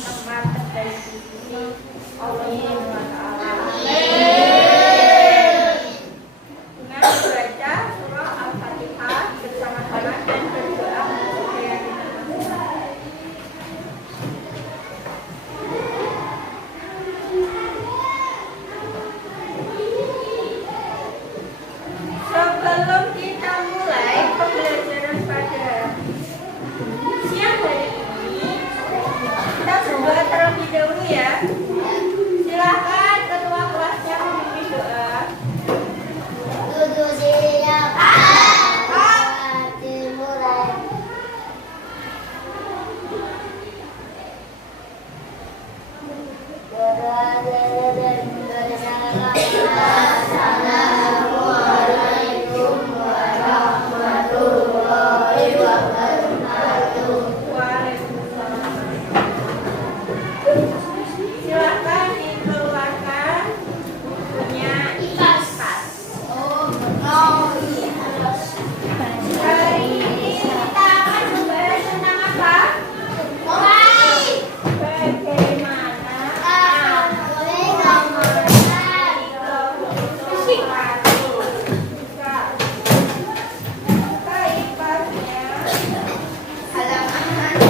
tempat dari sisi Allah SWT. Dengan membaca surah Al-Fatihah bersama-sama dan berdoa untuk keyakinan. Sebelum kita mulai pembelajaran pada siang hari ini, kita berdoa terlebih dahulu ya. Silakan ketua kelasnya memimpin doa. Silakan dikeluarkan bukunya ikhlas. Hari ini kita akan membahas tentang apa? Bagaimana halaman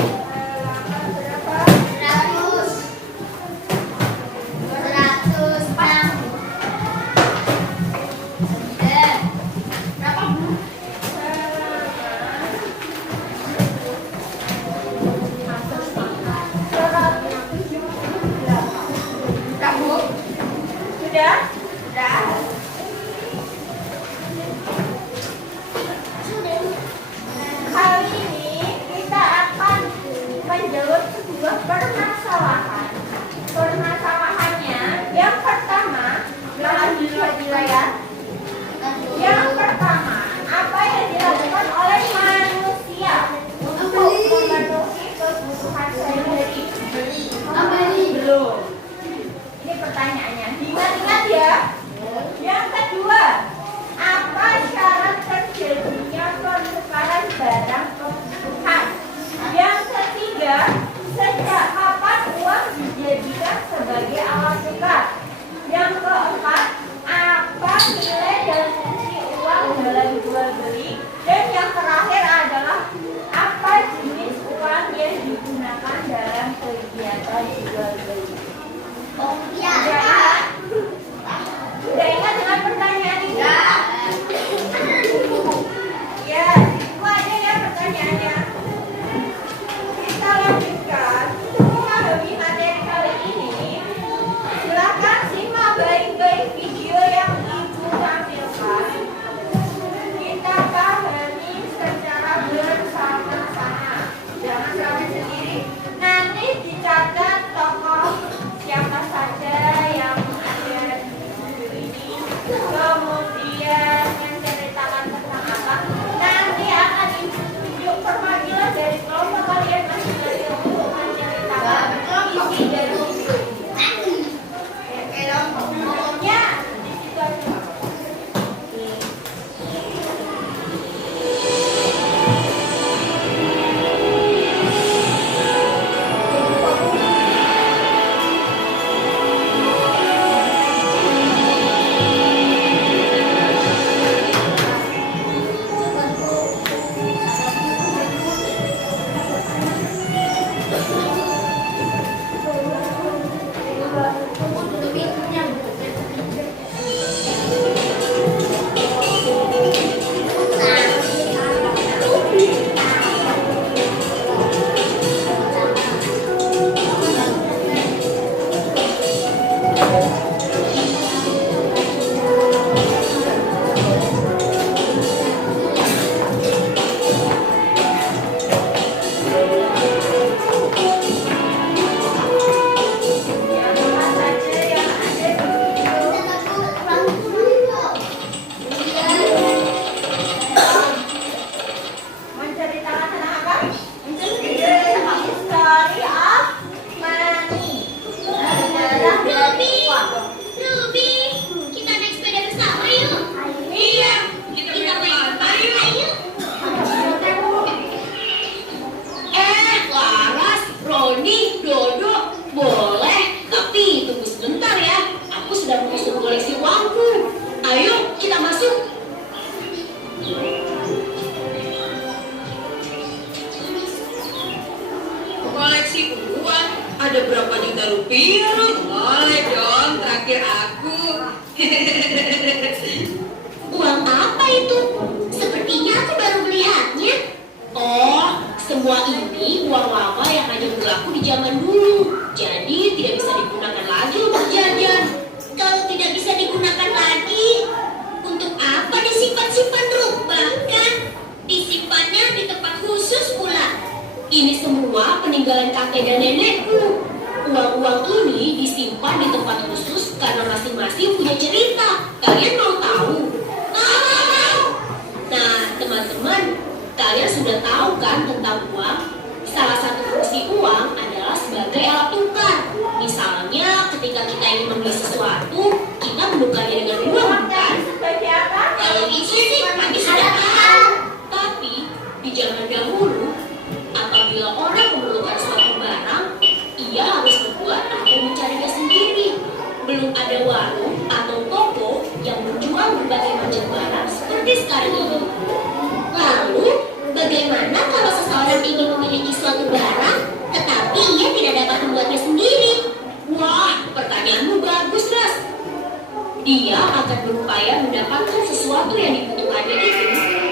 berapa? Sudah? Kali ini kita akan menjawab sebuah permasalahan. Permasalahannya yang pertama, ya. Yang pertama, apa yang dilakukan oleh manusia untuk memenuhi kebutuhan sehari-hari? Belum. Ini pertanyaannya. Ingat-ingat ya. Yang kedua, apa syarat terjadinya penukaran barang kebutuhan? Yang ketiga, sejak kapan uang dijadikan sebagai alat tukar? Yang keempat, apa nilai dan fungsi uang dalam jual beli? Dan yang terakhir adalah apa jenis uang yang digunakan dalam kegiatan jual beli? Sudah ingat dengan pertanyaan ini? Ya, itu aja ya pertanyaannya. Kita lanjutkan. Untuk memahami materi kali ini, silakan Ada berapa juta rupiah, Ruth? Boleh dong, traktir aku. Uang apa itu? Sepertinya aku baru melihatnya. Oh, semua ini uang lama yang hanya berlaku di zaman dulu. Jadi tidak bisa digunakan lagi untuk jajan. Kalau tidak bisa digunakan lagi, untuk apa disimpan-simpan, Ruth? Bahkan disimpannya di tempat khusus pula. Ini semua peninggalan kakek dan nenekku. Uang-uang ini disimpan di tempat khusus karena masing-masing punya cerita. Kalian mau tahu? Mau! Nah, teman-teman, kalian sudah tahu kan tentang uang? Salah satu fungsi uang adalah sebagai alat tukar. Misalnya, ketika kita ingin membeli sesuatu, kita menukarnya dengan uang, kan? Kalau itu sih, kami sudah tahu. Tapi, di zaman dahulu, apabila orang memerlukan suatu barang, ia harus membuat atau mencarinya sendiri. Belum ada warung atau toko yang menjual berbagai macam barang seperti sekarang ini. Lalu, bagaimana kalau seseorang ingin memiliki suatu barang, tetapi ia tidak dapat membuatnya sendiri? Wah, pertanyaanmu bagus, Ras. Dia akan berupaya mendapatkan sesuatu yang dibutuhkannya itu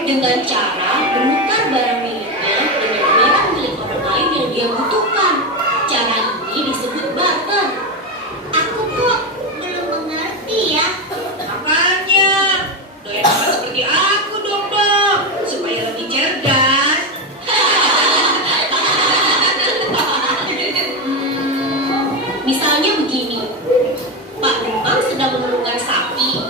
dengan cara menukar barang miliknya dengan barang milik orang lain yang dia butuhkan. Cara ini disebut barter. Aku kok belum mengerti ya. Makanya, doyan orang seperti aku dong, Dok. Supaya lebih cerdas. Misalnya begini, Pak Demang sedang memerlukan sapi,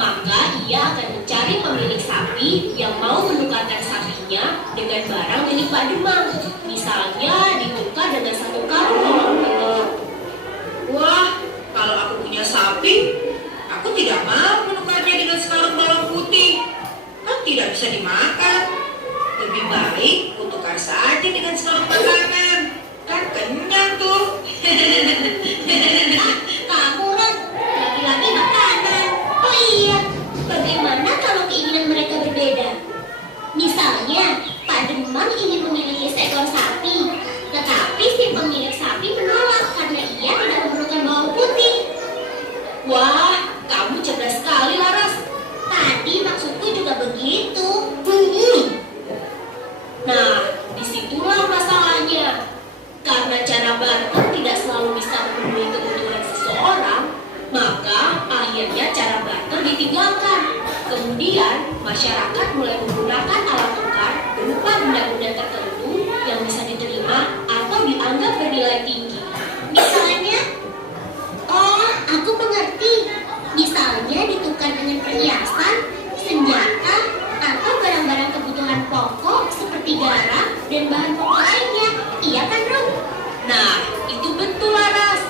maka ia akan mencari pemilik sapi yang mau menukarkan sapinya dengan barang milik Pak Demang. Misalnya ditukar dengan satu karung bawang putih. Wah, kalau aku punya sapi, aku tidak mau menukarnya dengan sekarang bawang putih. Kan tidak bisa dimakan. Lebih baik kutukar saja dengan sekarang makanan. Kan kenyang tuh. Kamu kan laki-laki makanan. Oh iya, bagaimana kalau keinginan mereka berbeda? Misalnya, Pak Demang ingin memiliki seekor sapi, tetapi si pemilik sapi menolak karena ia tidak memerlukan bawang putih. Wah, kamu cerdas sekali, Laras. Tadi maksudku juga begitu. Nah, disitulah masalahnya. Karena cara barter tidak selalu bisa memenuhi kebutuhan seseorang, maka akhirnya cara barter ditinggalkan. Kemudian, masyarakat mulai menggunakan alat tukar berupa benda-benda tertentu yang bisa diterima atau dianggap bernilai tinggi. Misalnya, oh, aku mengerti. Misalnya ditukar dengan perhiasan, senjata, atau barang-barang kebutuhan pokok seperti garam dan bahan pokok lainnya. Iya kan, Ruth? Nah, itu betul, Laras.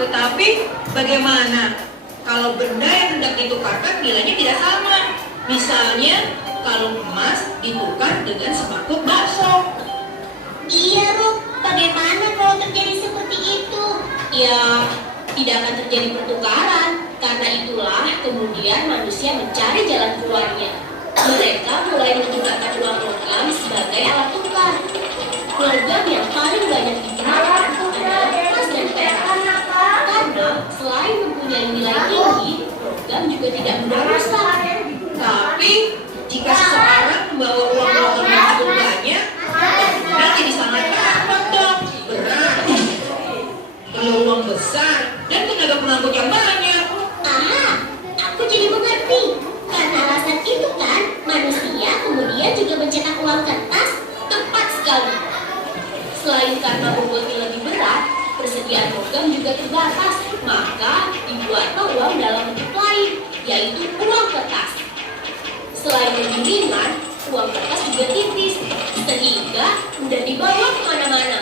Tetapi bagaimana kalau benda yang hendak ditukarkan nilainya tidak sama? Misalnya, kalung emas ditukar dengan semangkuk bakso. Iya, Ruth. Bagaimana kalau terjadi seperti itu? Ya, tidak akan terjadi pertukaran. Karena itulah kemudian manusia mencari jalan keluarnya. Mereka mulai menggunakan uang logam sebagai alat tukar. Logam yang paling banyak digunakan adalah emas dan perak. Karena selain mempunyai nilai tinggi, logam juga tidak mudah rusak. Tapi, jika seseorang membawa uang logam yang cukup banyak, tentunya jadi sangat rapat dong. Berat. Perlu uang besar dan tenaga pengangkut yang banyak. Aha, aku jadi mengerti. Karena alasan itu kan, manusia kemudian juga mencetak uang kertas. Tepat sekali. Selain karena bobotnya lebih berat, persediaan logam juga terbatas. Maka dibuatlah uang dalam bentuk lain, yaitu uang kertas. Selain lebih ringan, uang kertas juga tipis, sehingga mudah dibawa kemana-mana.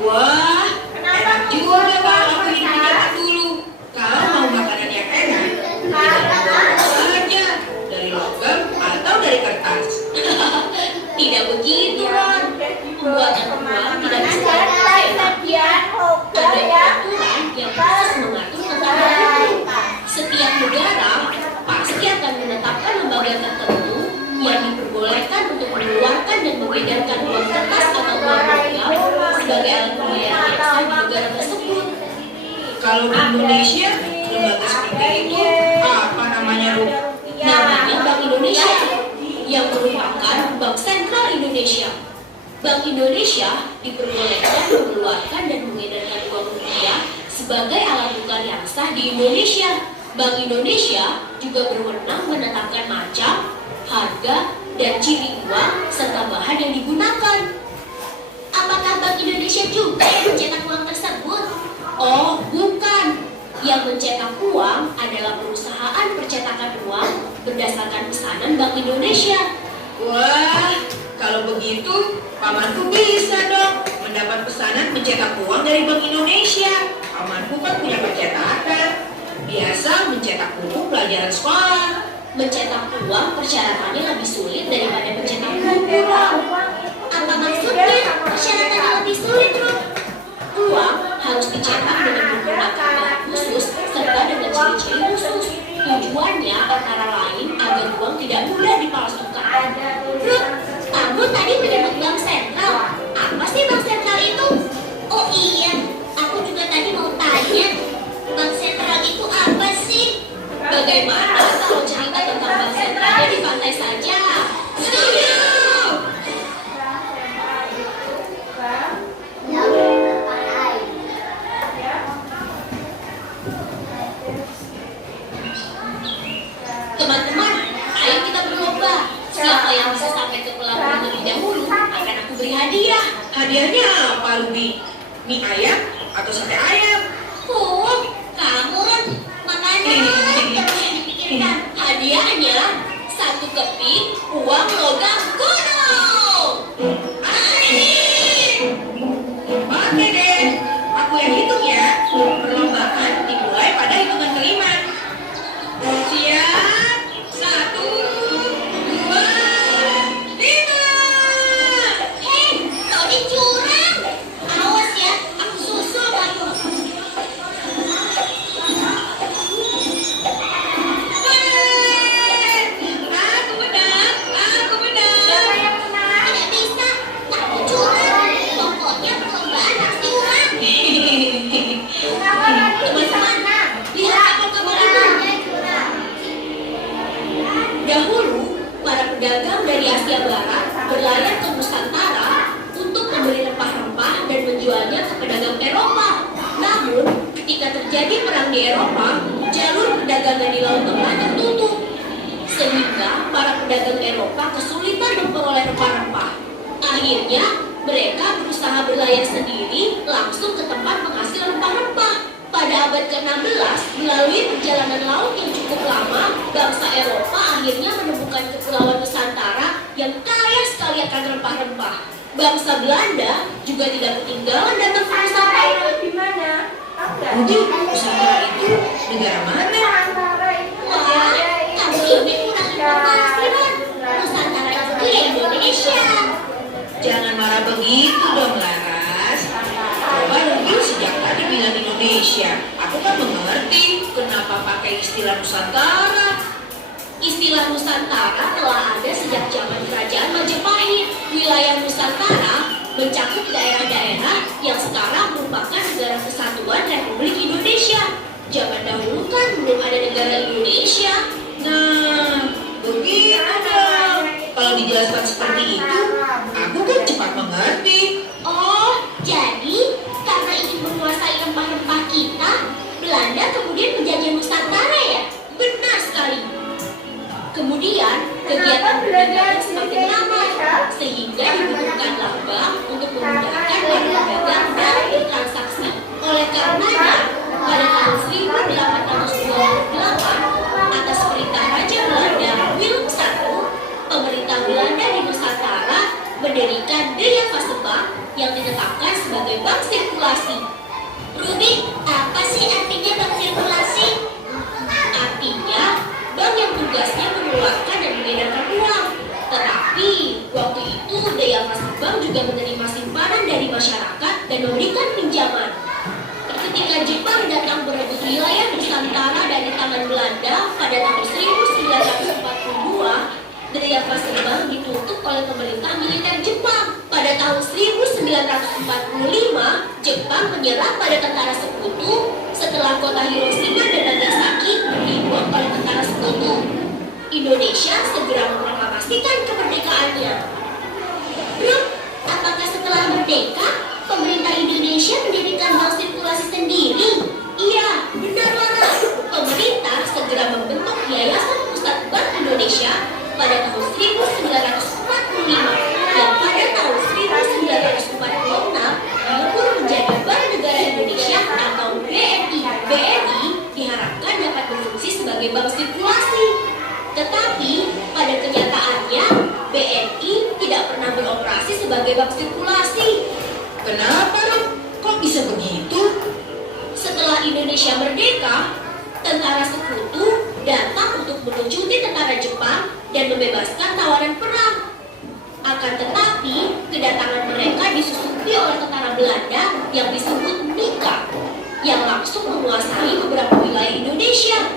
Wah, enak juga kalau aku ingin pinjam dulu. Kalau mau makanan yang enak, tinggal saja dari logam atau dari kertas. Tidak begitu, Ron. Pembuatan uang tidak bisa Kalau di Indonesia, lembaga seperti itu apa namanya, Ru? Namanya Bank Indonesia, yang merupakan Bank Sentral Indonesia. Bank Indonesia diperbolehkan mengeluarkan dan mengedarkan uang rupiah sebagai alat tukar yang sah di Indonesia. Bank Indonesia juga berwenang menetapkan macam, harga, dan ciri uang serta bahan yang digunakan. Apakah Bank Indonesia juga yang mencetak uang tersebut? Oh, bukan. Yang mencetak uang adalah perusahaan percetakan uang berdasarkan pesanan Bank Indonesia. Wah, kalau begitu, pamanku bisa dong mendapat pesanan mencetak uang dari Bank Indonesia. Pamanku kan punya percetakan, biasa mencetak buku pelajaran sekolah. Mencetak uang persyaratannya lebih sulit daripada mencetak buku, Rom. Apa maksudnya persyaratannya lebih sulit, Rom? Uang harus dicetak dengan menggunakan bahan khusus serta dengan ciri-ciri khusus. Tujuannya antara lain agar uang tidak mudah dipalsukan. Rom, kamu tadi menyebut bank sentral. Apa sih bank sentral itu? Oh iya, aku juga tadi mau tanya. Bank sentral itu apa sih? Bagaimana kalau cerita tentang bank sentralnya di pantai saja? Setuju! Teman-teman, ayo kita berlomba. Siapa yang bisa sampai ke pelabuhan lebih dahulu akan aku beri hadiah. Hadiahnya apa, Ruby? Mie ayam atau sate ayam? Oh, kamu Ron, makanya terus yang dipikirkan. Hadiahnya satu keping uang logam kuno. Oke deh, aku yang hitung ya. Perlombaan dimulai pada hitungan kelima. Siap, 1, 2, 5. Hei, kau dicurang. Awas ya, aku susul kamu. Aku menang, aku menang. Tidak bisa, kamu curang. Pokoknya perlombaan harus diulang. Teman-teman, lihat kapal kapal itu. Dahulu, para pedagang dari Asia Barat berlayar ke Nusantara untuk membeli rempah-rempah dan menjualnya ke pedagang Eropa. Namun, ketika terjadi perang di Eropa, jalur perdagangan di Laut Tengah tertutup. Sehingga para pedagang Eropa kesulitan memperoleh rempah-rempah. Akhirnya, mereka berusaha berlayar sendiri langsung ke tempat penghasil rempah-rempah. Pada abad ke-16, melalui perjalanan laut yang cukup lama, bangsa Eropa akhirnya menemukan kepulauan Nusantara yang kaya sekali akan rempah-rempah. Bangsa Belanda juga tidak ketinggalan datang ke Nusantara. Di mana? Ruby, Nusantara itu negara mana? Wah, kamu ini kurang informasi, Ron. Nusantara itu ya Indonesia. Jangan marah begitu dong, Laras. Coba Ruby sejak tadi bilang Indonesia. Aku kan mengerti kenapa pakai istilah Nusantara. Istilah Nusantara telah ada sejak zaman Kerajaan Majapahit. Wilayah Nusantara mencakup daerah-daerah yang sekarang merupakan negara kesatuan Republik Indonesia. Zaman dahulu kan belum ada negara Indonesia. Nah, begitu dong. Kalau dijelaskan seperti itu, aku kan cepat mengerti. Oh, jadi karena ingin menguasai rempah-rempah kita, Belanda kemudian menjajah Nusantara ya? Benar sekali. Kemudian, kegiatan perdagangan semakin ramai, sehingga dibutuhkanlah bank untuk memudahkan para pedagang dalam bertransaksi. Oleh karenanya, pada tahun 1828, atas perintah Raja Belanda Willem I, pemerintah Belanda di Nusantara mendirikan De Javase Bank yang ditetapkan sebagai bank sirkulasi. Ruby, apa sih artinya bank sirkulasi? Artinya, bank yang tugasnya mengeluarkan dan mengedarkan uang. Tetapi, waktu itu De Javase Bank juga menerima simpanan dari masyarakat dan memberikan pinjaman. Ketika Jepang datang berebut wilayah Nusantara dari tangan Belanda pada tahun 1942, De Javase Bank ditutup oleh pemerintah militer Jepang. Pada Pada tahun 1945, Jepang menyerah pada tentara sekutu setelah kota Hiroshima dan Nagasaki dibuang oleh tentara sekutu. Indonesia segera memproklamasikan kemerdekaannya. Bro, apakah setelah merdeka, pemerintah Indonesia mendirikan bank sirkulasi sendiri? Iya, benar Lara. Pemerintah segera membentuk Yayasan Pusat Bank Indonesia pada tahun 1945 yang pada tahun 1946 diubah menjadi Bank Negara Indonesia atau BNI. BNI diharapkan dapat berfungsi sebagai bank sirkulasi. Tetapi pada kenyataannya BNI tidak pernah beroperasi sebagai bank sirkulasi. Kenapa, Rom? Kok bisa begitu? Setelah Indonesia merdeka, tentara sekutu datang untuk menunjuki tentara Jepang dan membebaskan tawanan perang. Akan tetapi, kedatangan mereka disusupi oleh tentara Belanda yang disebut Nika, yang langsung menguasai beberapa wilayah Indonesia.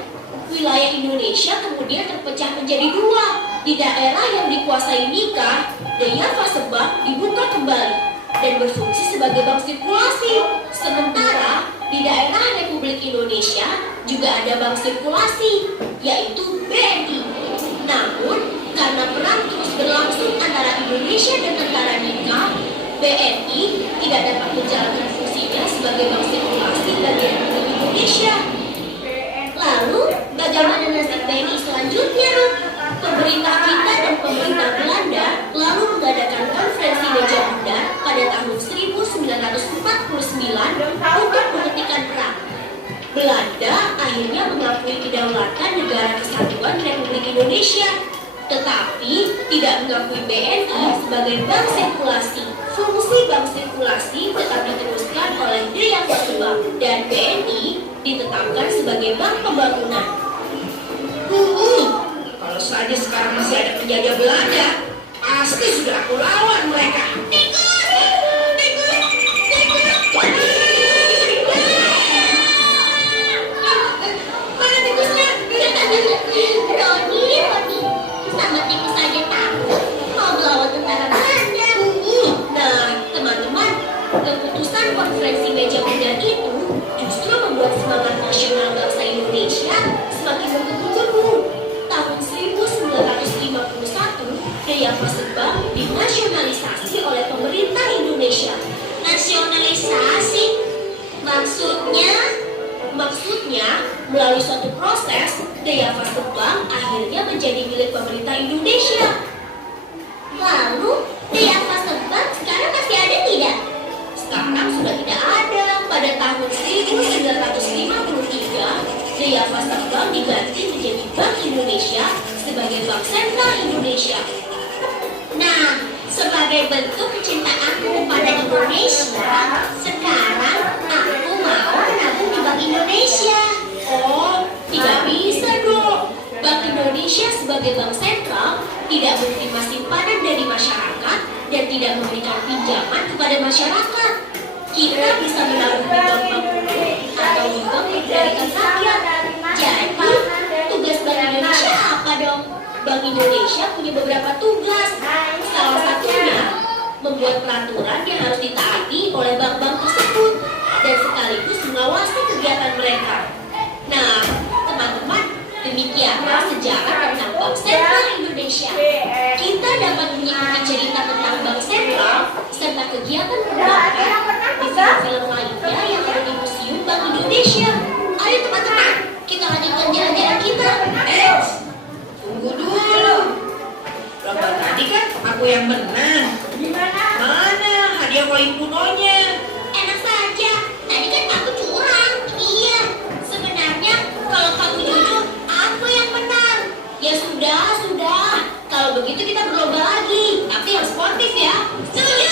Wilayah Indonesia kemudian terpecah menjadi dua. Di daerah yang dikuasai Nika, Daya Fasebang dibuka kembali dan berfungsi sebagai bank sirkulasi. Sementara di daerah Republik Indonesia juga ada bank sirkulasi, yaitu BNI. Namun, karena perang terus berlangsung antara Indonesia dan tentara Nika, BNI tidak dapat menjalankan fungsinya sebagai bank sirkulasi bagi Republik Indonesia. Lalu, bagaimana nasib BNI selanjutnya, Rom? Pemerintah kita dan pemerintah Belanda lalu mengadakan konferensi meja bundar pada tahun 1949 untuk menghentikan perang. Belanda akhirnya mengakui kedaulatan Negara Kesatuan Republik Indonesia, tetapi tidak mengakui BNI sebagai bank sirkulasi. Fungsi bank sirkulasi tetap diteruskan oleh Daya Fasebang dan BNI ditetapkan sebagai bank pembangunan. Kalau saja sekarang masih ada penjajah Belanda, pasti sudah aku lawan mereka. Mana tikusnya? Roni, sama tikus saja takut mau melawan tentara Belanda. Nah, teman-teman, keputusan konferensi meja bundar itu justru membuat semangat nasional bangsa Indonesia semakin menggebu-gebu. Tahun 1951, Daya Fasebang dinasionalisasi oleh pemerintah Indonesia. Nasionalisasi? Maksudnya, melalui suatu proses, Daya Fasebang akhirnya menjadi milik pemerintah Indonesia. Lalu, Daya Fasebang sekarang masih ada tidak? Sekarang sudah tidak ada. Pada tahun 1953, Daya Fasebang diganti menjadi Bank Indonesia sebagai Bank Sentral Indonesia. Nah, sebagai bentuk kecintaanku kepada Indonesia, sekarang aku mau menabung di Bank Indonesia. Oh, tidak bisa dong. Bank Indonesia sebagai bank sentral tidak menerima simpanan dari masyarakat dan tidak memberikan pinjaman kepada masyarakat. Kita bisa menabung di bank-bank umum atau di bank yang didirikan rakyat. Jadi, tugas Bank Indonesia apa dong? Bank Indonesia punya beberapa tugas. Salah satunya membuat peraturan yang harus ditaati oleh bank-bank tersebut dan sekaligus mengawasi kegiatan mereka. Nah, teman-teman, demikianlah sejarah tentang Bank Sentral Indonesia. Kita dapat mengikuti cerita tentang Bank Sentral serta kegiatan perbankan di film-film lainnya yang ada di Museum Bank Indonesia. Ayo teman-teman, kita lanjutkan jalan-jalan kita. Tunggu dulu. Lomba tadi kan aku yang menang. Mana hadiah koin kunonya? Enak saja, tadi kan aku curang. Iya, sebenarnya kalau kamu jujur, aku yang menang. Ya sudah. Kalau begitu kita berlomba lagi, tapi yang sportif ya. Setuju.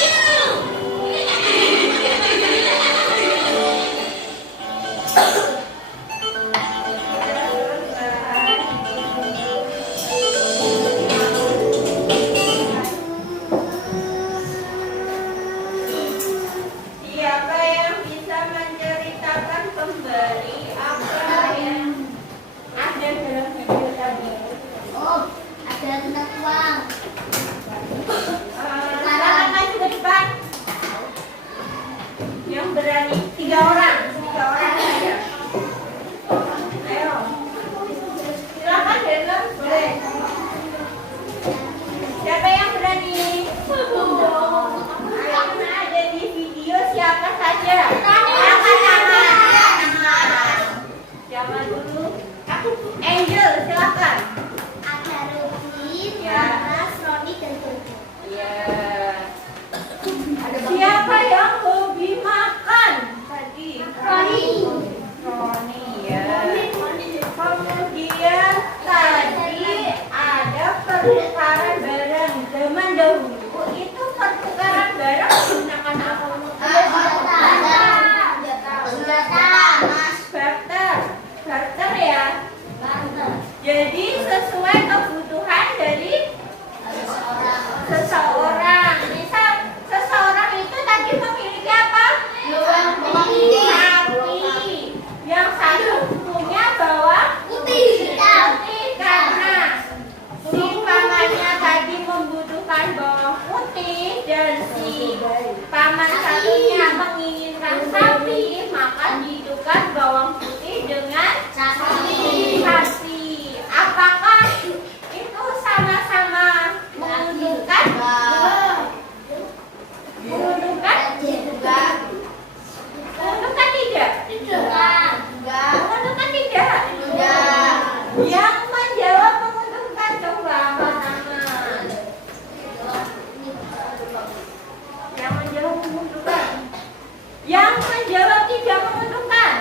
akan dihidupkan bawang putih dengan sapi. Apakah itu sama-sama menguntungkan? Menguntungkan? Menguntungkan tidak? Menguntungkan tidak? Yang menjawab menguntungkan coba angkat tangan. Yang menjawab menguntungkan. Yang menjawab tidak menguntungkan.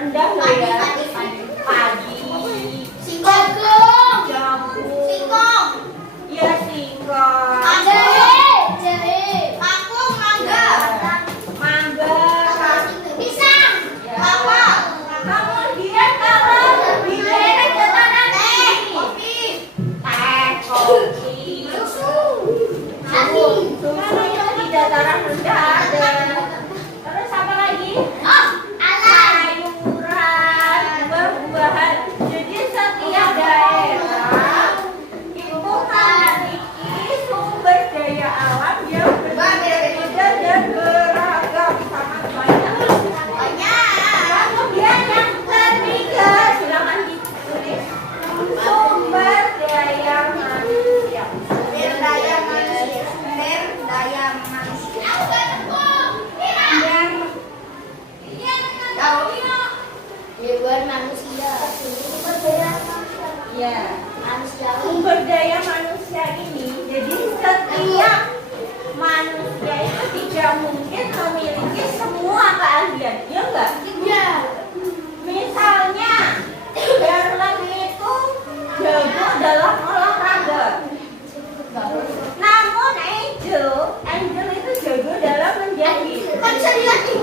rendah loh ya. Padi. Singkong. Jambu. Singkong. Ya singkong. Jahe. Kangkung, mangga. Mangga. Pisang. Apa? Kemudian kalau dilihat ke tangan Teh, kopi. kopi. Susu. Susu itu di dataran rendah ada. Terus apa lagi? Oh, alam. Sayuran, buah-buahan. Jadi setiap daerah itu memiliki sumber daya alam yang berbeda dan beragam, sangat banyak. Kemudian yang ketiga, silakan ditulis sumber daya manusia. Sumber manusia. Ya, sumber daya manusia ini, jadi setiap manusia itu tidak mungkin memiliki semua keahlian, ya enggak? Ya. Misalnya, Darlan itu jago dalam olahraga. Namun Angel itu jago dalam menjahit. Kan bisa dilatih.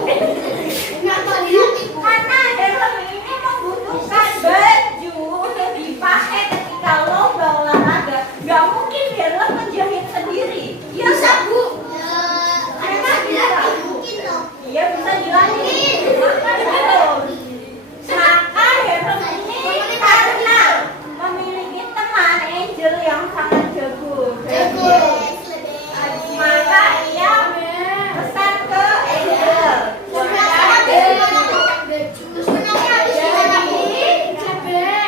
Karena helm ini membutuhkan baju untuk dipakai ketika lomba olahraga. Gak mungkin helm menjahit sendiri. Ya, Bisa, Bu. Memang bisa. Mungkin dong. Iya bisa dilatih. Maka helm. Maka helm ini karena memiliki teman Angel yang sangat jago. Maka ia pesan ke Angel.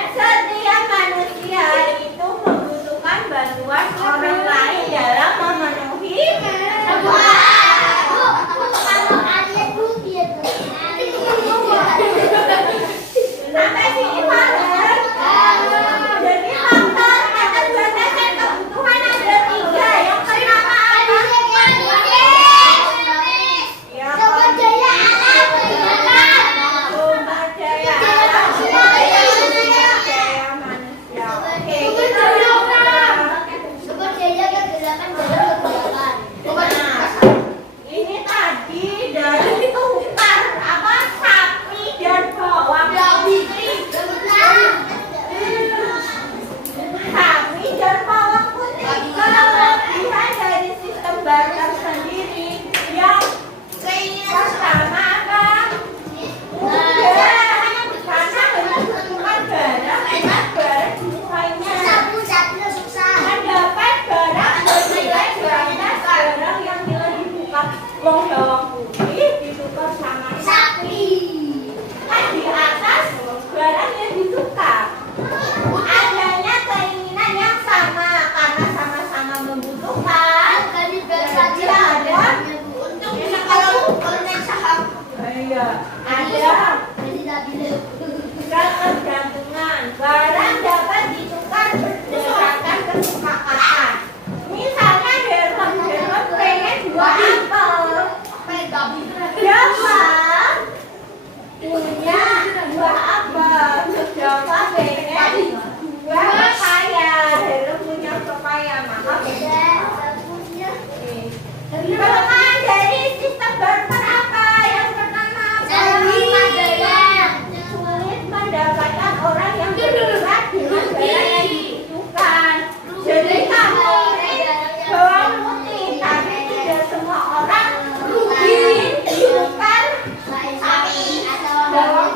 Setiap manusia itu membutuhkan bantuan orang lain dalam memenuhi sampai sini paham? Jadi faktor keterbatasan kebutuhan ada 3. Yang pertama apa? Ya, sumber daya alam, sumber daya manusia. Oke, kita ini tadi dari tukar apa sapi dan bawang putih. Sapi dan bawang putih kelebihan dari sistem barter sendiri yang pertama apa? Mudah, karena harus menentukan barang dengan barang sesuainya. Mendapat barang bernilai banyak barang yang nilai ditukar. Wong bawang putih ditukar sama sapi. Kan di atas barang yang ditukar. Adanya keinginan yang sama karena sama-sama membutuhkan. Jadi ada iya, ada ketergantungan. Barang dapat ditukar berdasarkan kesepakatan. Misalnya Herman pengen 2 apel. Java punya 2 apel. Java pengen 2 pepaya. Herman punya pepaya, maka kelemahan dari sistem barter apa? Yang pertama sulit mendapatkan orang yang bergerak dengan barang yang dibutuhkan. Jadi kamu bawang putih, tapi tidak semua orang rugi bukan bawang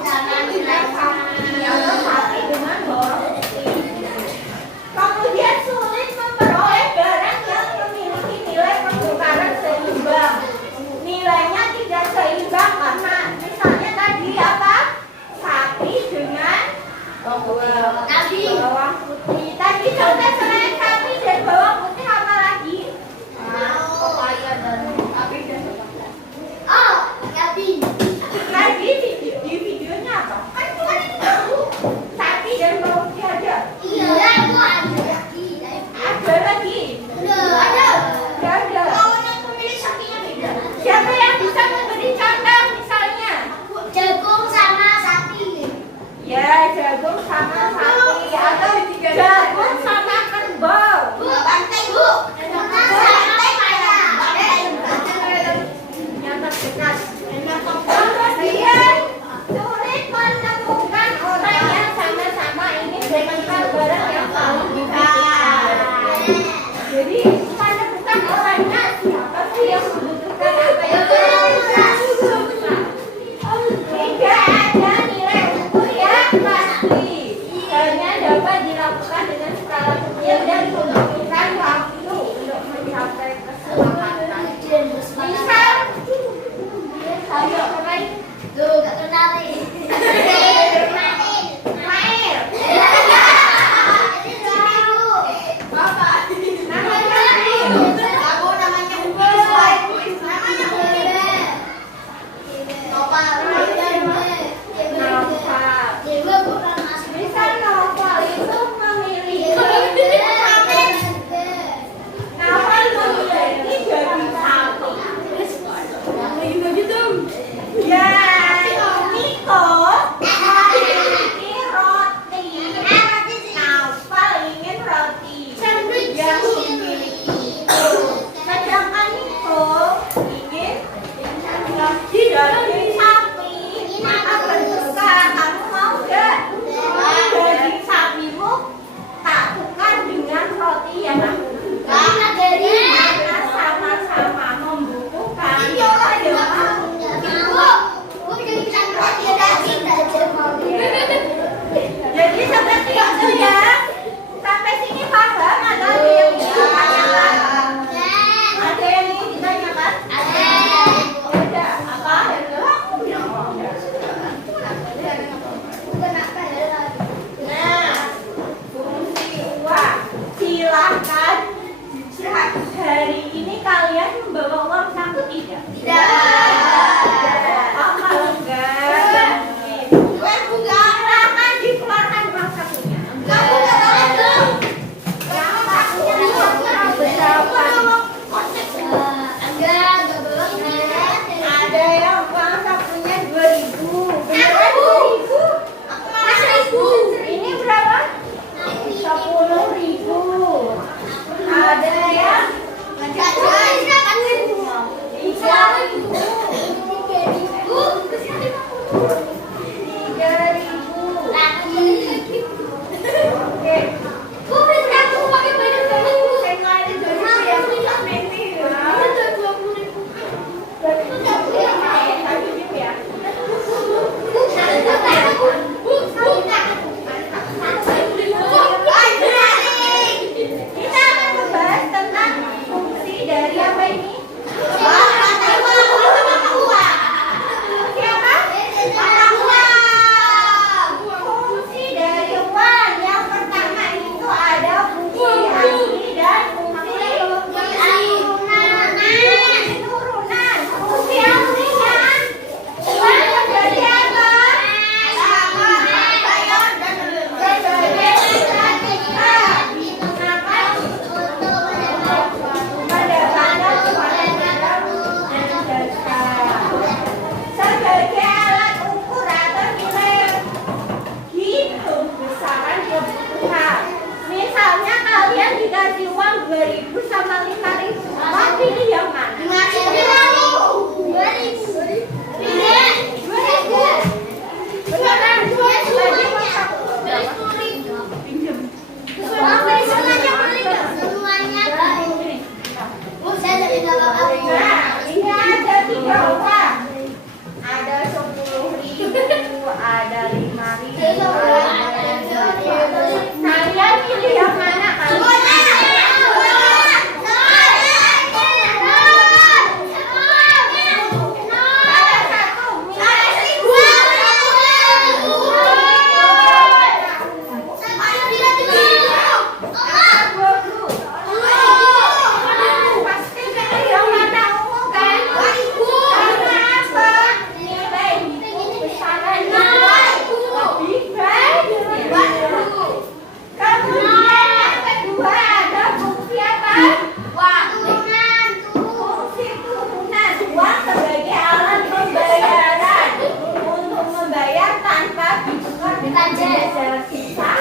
dengan jasa kita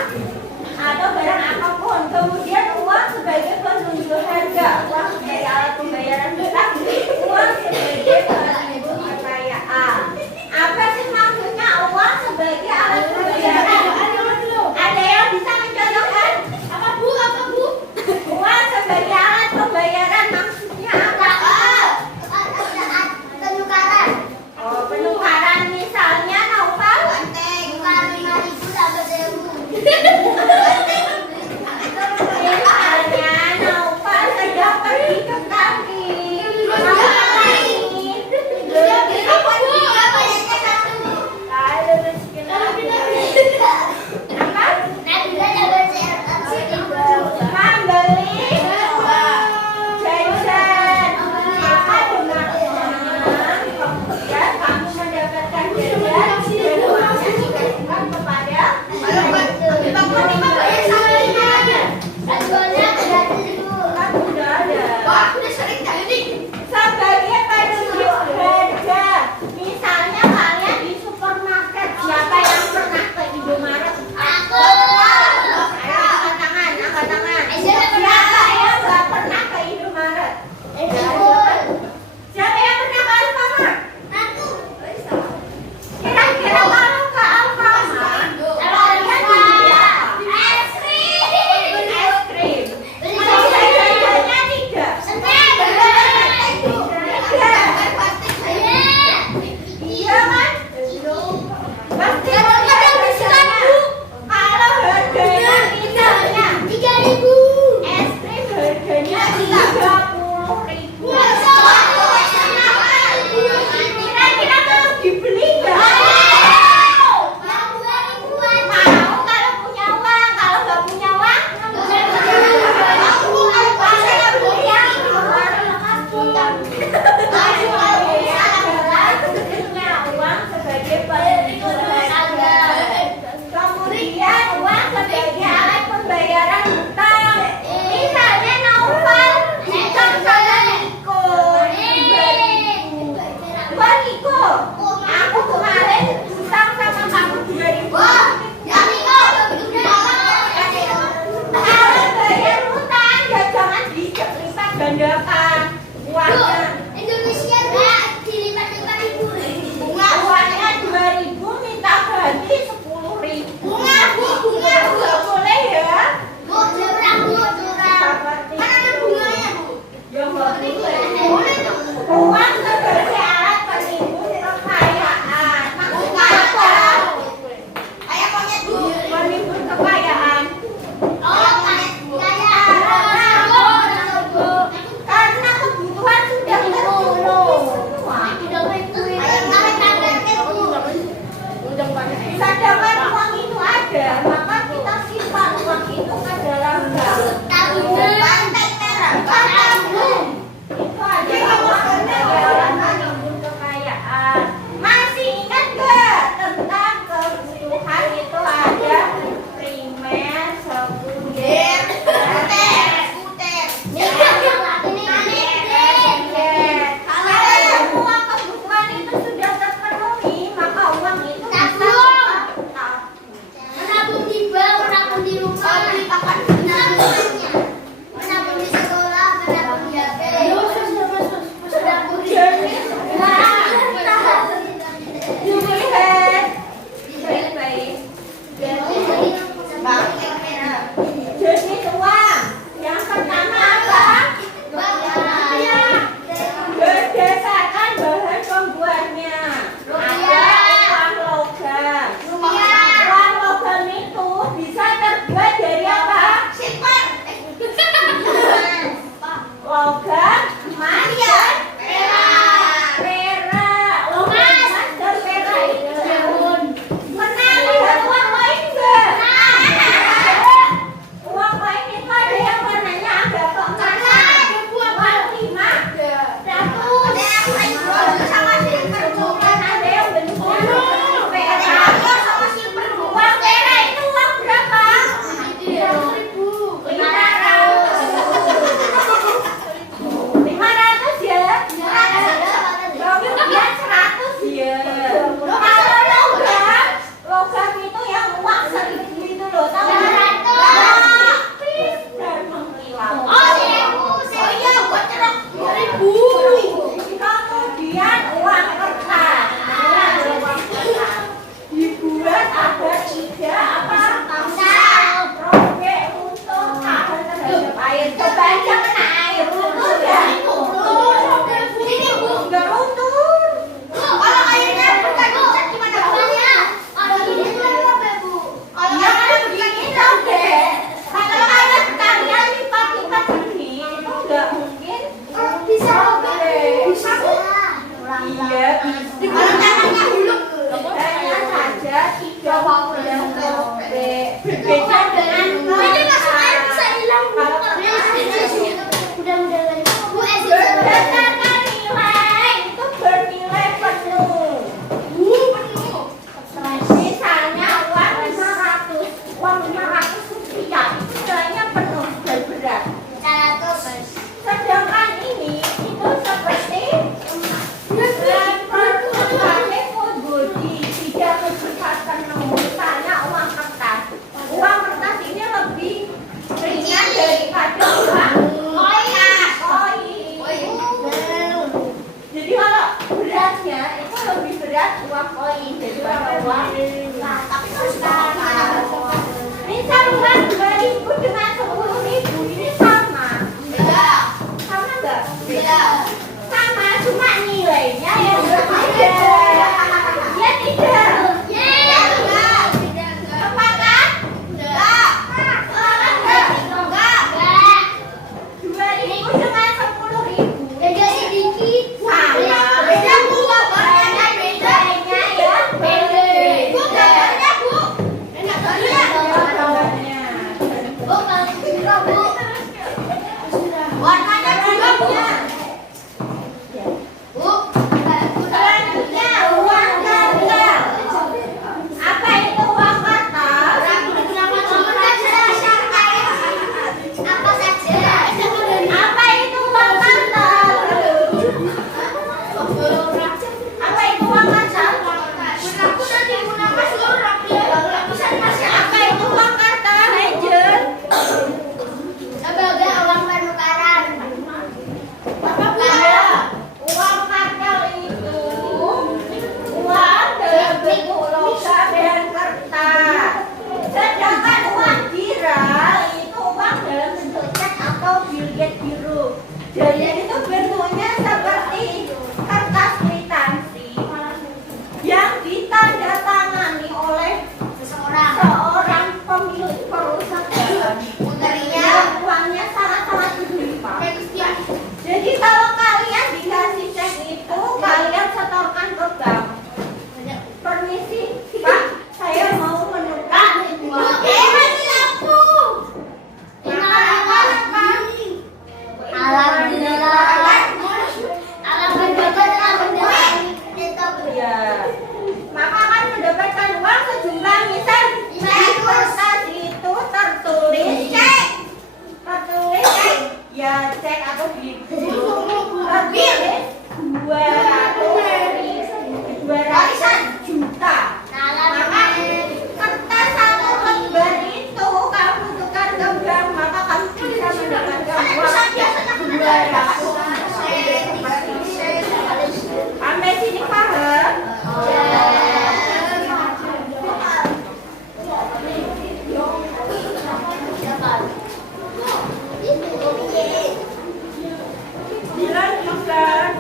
atau barang apapun. Kemudian uang sebagai penunjuk harga, uang sebagai alat pembayaran hutang, uang sebagai penunjuk kekayaan. Apa sih maksudnya uang sebagai alat pembayaran? Ada yang bisa mencontohkan? Apa bu? Uang sebagai alat pembayaran maksudnya apa? Penukaran. Oh, penukaran misalnya Naufal? Tukar 5.000 sampai 1.000. Misalnya Naufal sedang pergi ke kantin. Mau ngapain? yang sobek. Berbeda dengan berdasarkan nilai itu bernilai penuh. Misalnya uang 500 rupiah itu nilainya penuh dan berat. Sedangkan ini itu seperti bodi tidak bersifat penuh. Misalnya uang kertas. Uang kertas ini lebih ringan daripada uang koin. Jadi kalau beratnya itu lebih berat uang koin daripada uang kertas. Misal uang 2.000 dengan 10.000 ini sama. Sama enggak? Sama, cuma nilainya yang berbeda. Ya tidak? Tepat kan? 2.000 dengan 10.000 sama. Warnanya juga punya. Selanjutnya uang kartal. Apa itu uang kartal? Apa itu uang kartal? Apa itu uang kartal? Apa itu uang kartal, Angel? Uang kartal itu uang dalam bentuk logam dan kertas. Sedangkan uang giral itu uang dalam bentuk cek atau biljet biru. Jadi itu bentuknya seperti kertas kwitansi yang ditandatangani oleh seorang pemilik perusahaan. Yang uangnya sangat-sangat berlimpah. Jadi kalau kalian dikasih cek itu, kalian setorkan ke bank. Permisi, Pak, saya mau menukar uang. Ya, maka akan mendapatkan uang sejumlah misal di kertas itu tertulis cek. Ya cek atau bill tertulis 200 juta. Maka kertas satu lembar itu kamu tukar ke bank, maka kamu bisa mendapatkan uang 200. Sampai sini paham? Dilanjutkan.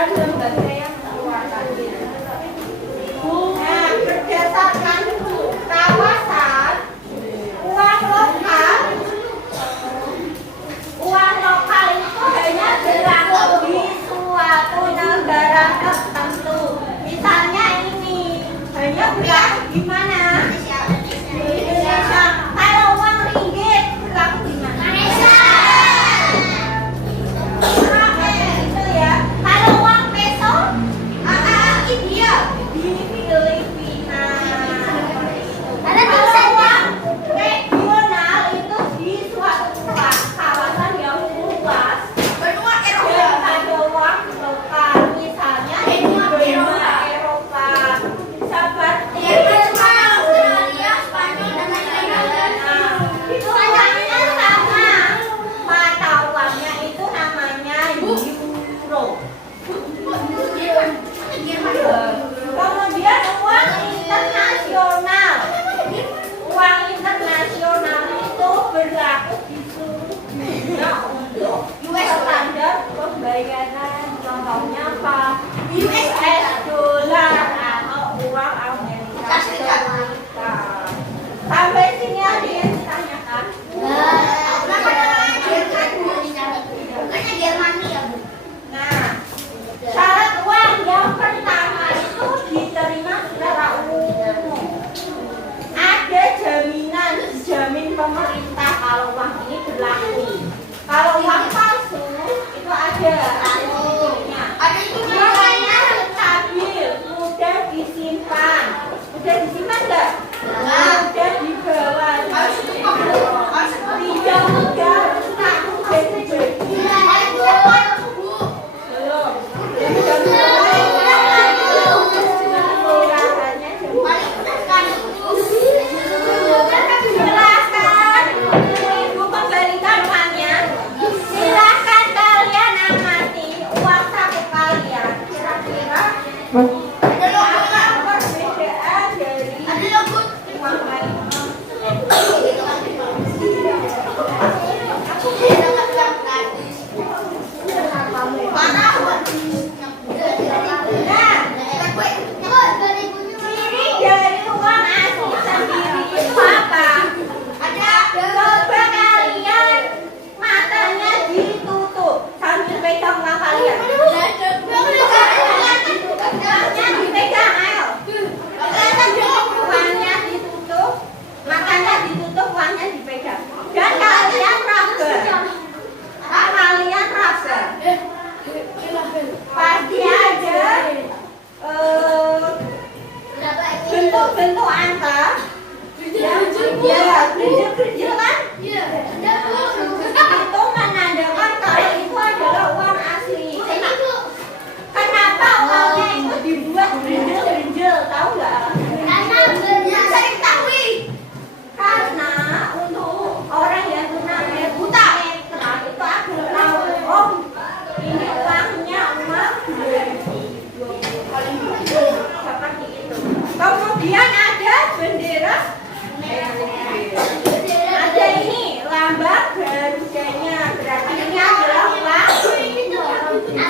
dan lembaga yang mengeluarkannya. Nah, berdasarkan kawasan, uang lokal itu hanya berlaku di suatu negara tertentu. Misalnya ini hanya berlaku di mana? Di Indonesia. Kalau uang ringgit berlaku di mana? Itu ya. Kalau uang peso, India, di Filipina. Kalau uang regional itu di suatu kawasan yang luas. Dan ada uang lokal, misalnya di benua Eropa, seperti itu uangnya sama, mata uangnya itu namanya euro. Kemudian uang internasional. Uang internasional itu berlaku di seluruh dunia untuk standar pembayaran. Contohnya apa? US dollar atau uang Amerika Serikat. Sampai sini ada yang ditanyakan? Nah, syarat uang yang pertama itu diterima secara umum. Ada jaminan, dijamin pemerintah kalau uang ini berlaku. Kalau uang palsu itu ada aturannya. Makanya harus stabil, mudah disimpan. Mudah disimpan enggak? Mudah dibawa. Tidak mudah harus takut jadi. Belum. Silakan Ibu kembalikan uangnya. Silakan kalian amati uang saku kalian. Kira-kira apa perbedaan dari uang lain? Ciri dari uang asli sendiri itu apa? Coba kalian matanya ditutup sambil pegang uang kalian. Uangnya dipegang, ayo. Uangnya ditutup, matanya ditutup, uangnya dipegang. Dan kalian raba. Kalian raba. Pasti ada bentuk-bentuk angka. Ya, kerja-kerja kan? Itu menandakan kalau itu adalah uang asli. Kenapa uangnya itu dibuat berinjil-berinjil? Tahu nggak? Karena untuk orang yang buta netra itu agar tahu, oh ini uangnya uang 2020. Seperti itu. Kemudian ada bendera. Ada ini lambang Garudanya, berarti ini adalah uang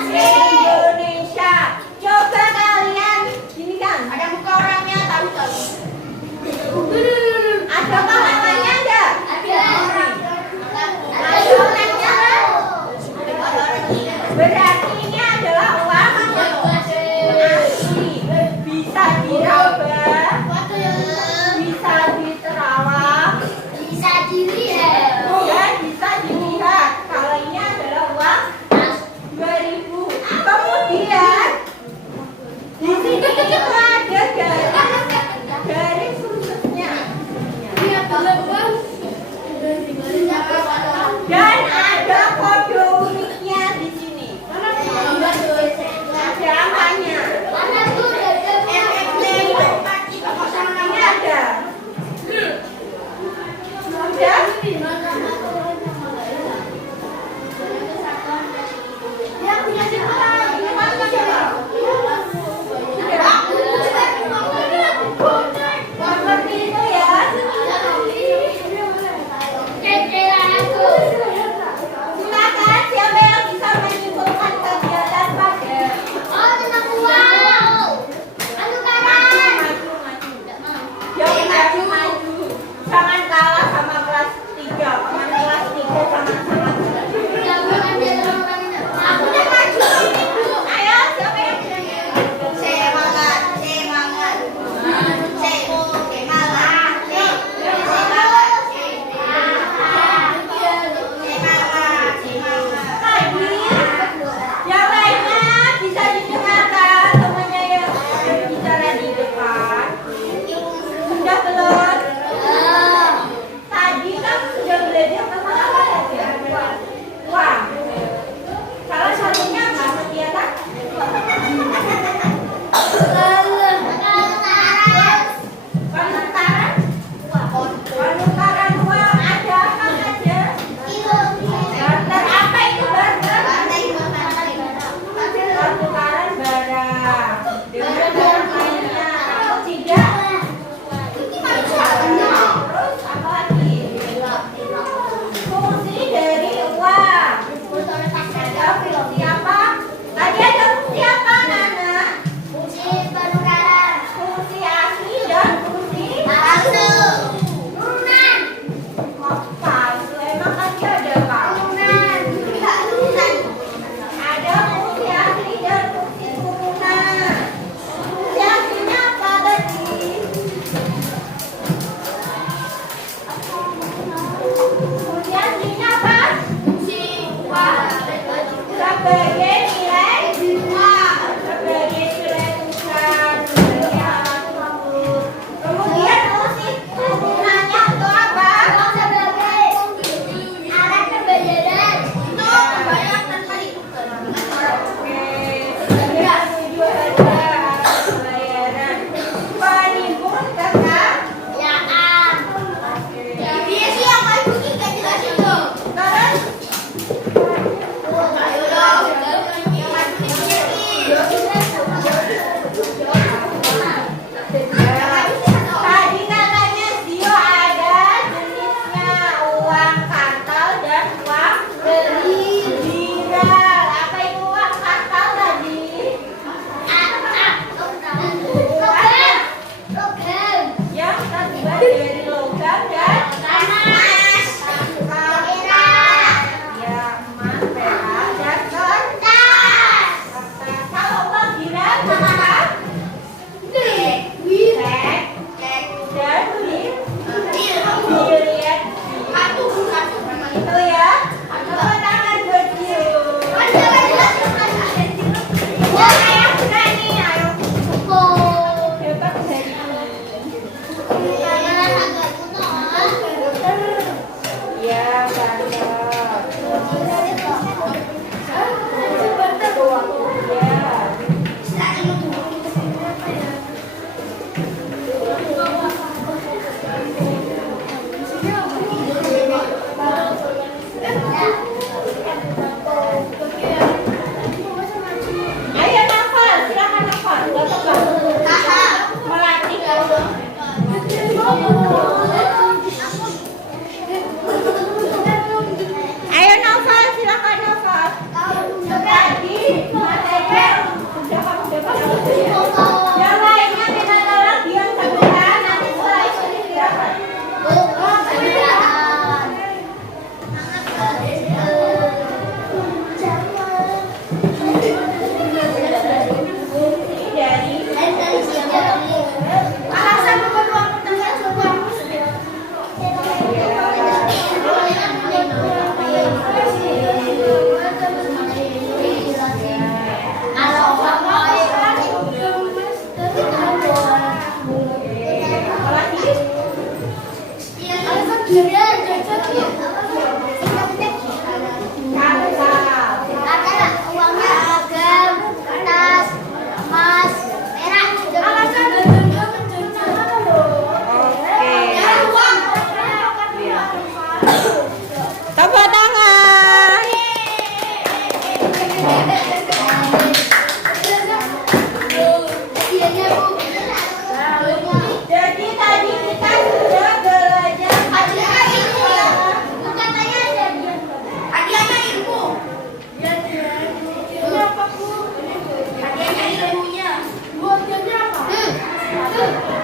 Indonesia. Coba kalian, ini kan ada muka orangnya, tahu nggak? Ada pahlawannya enggak? Ada orangnya kan? Berarti ini adalah uang asli, bisa diraba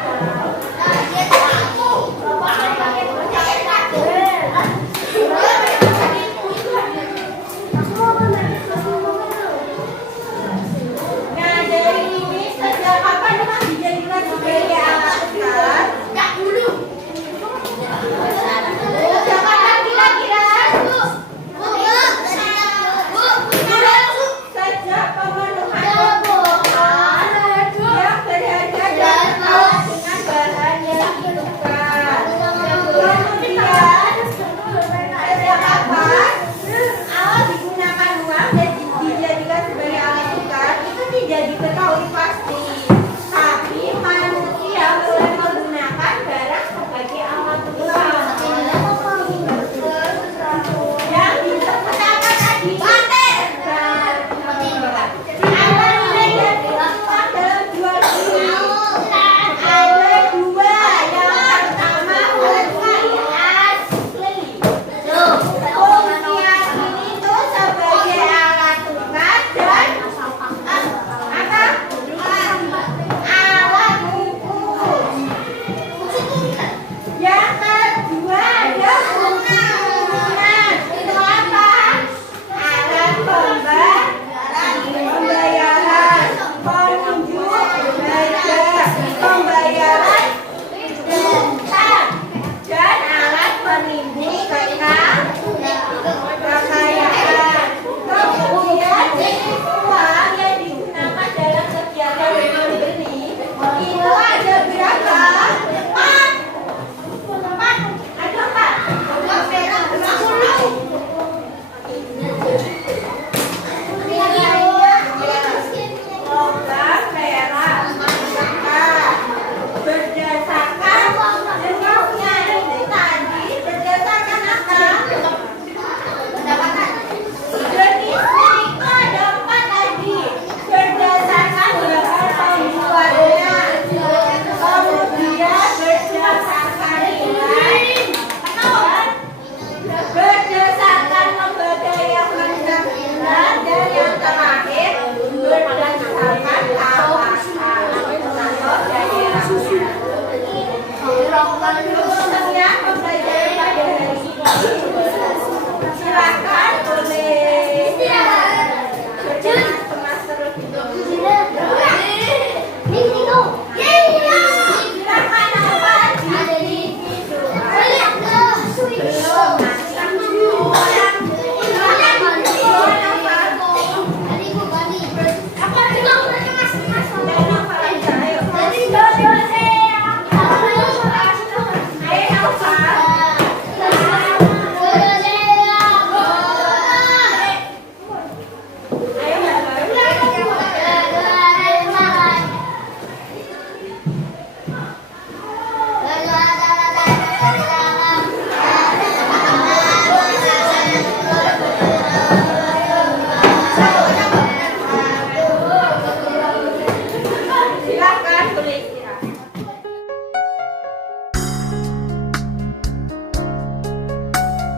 Dadah.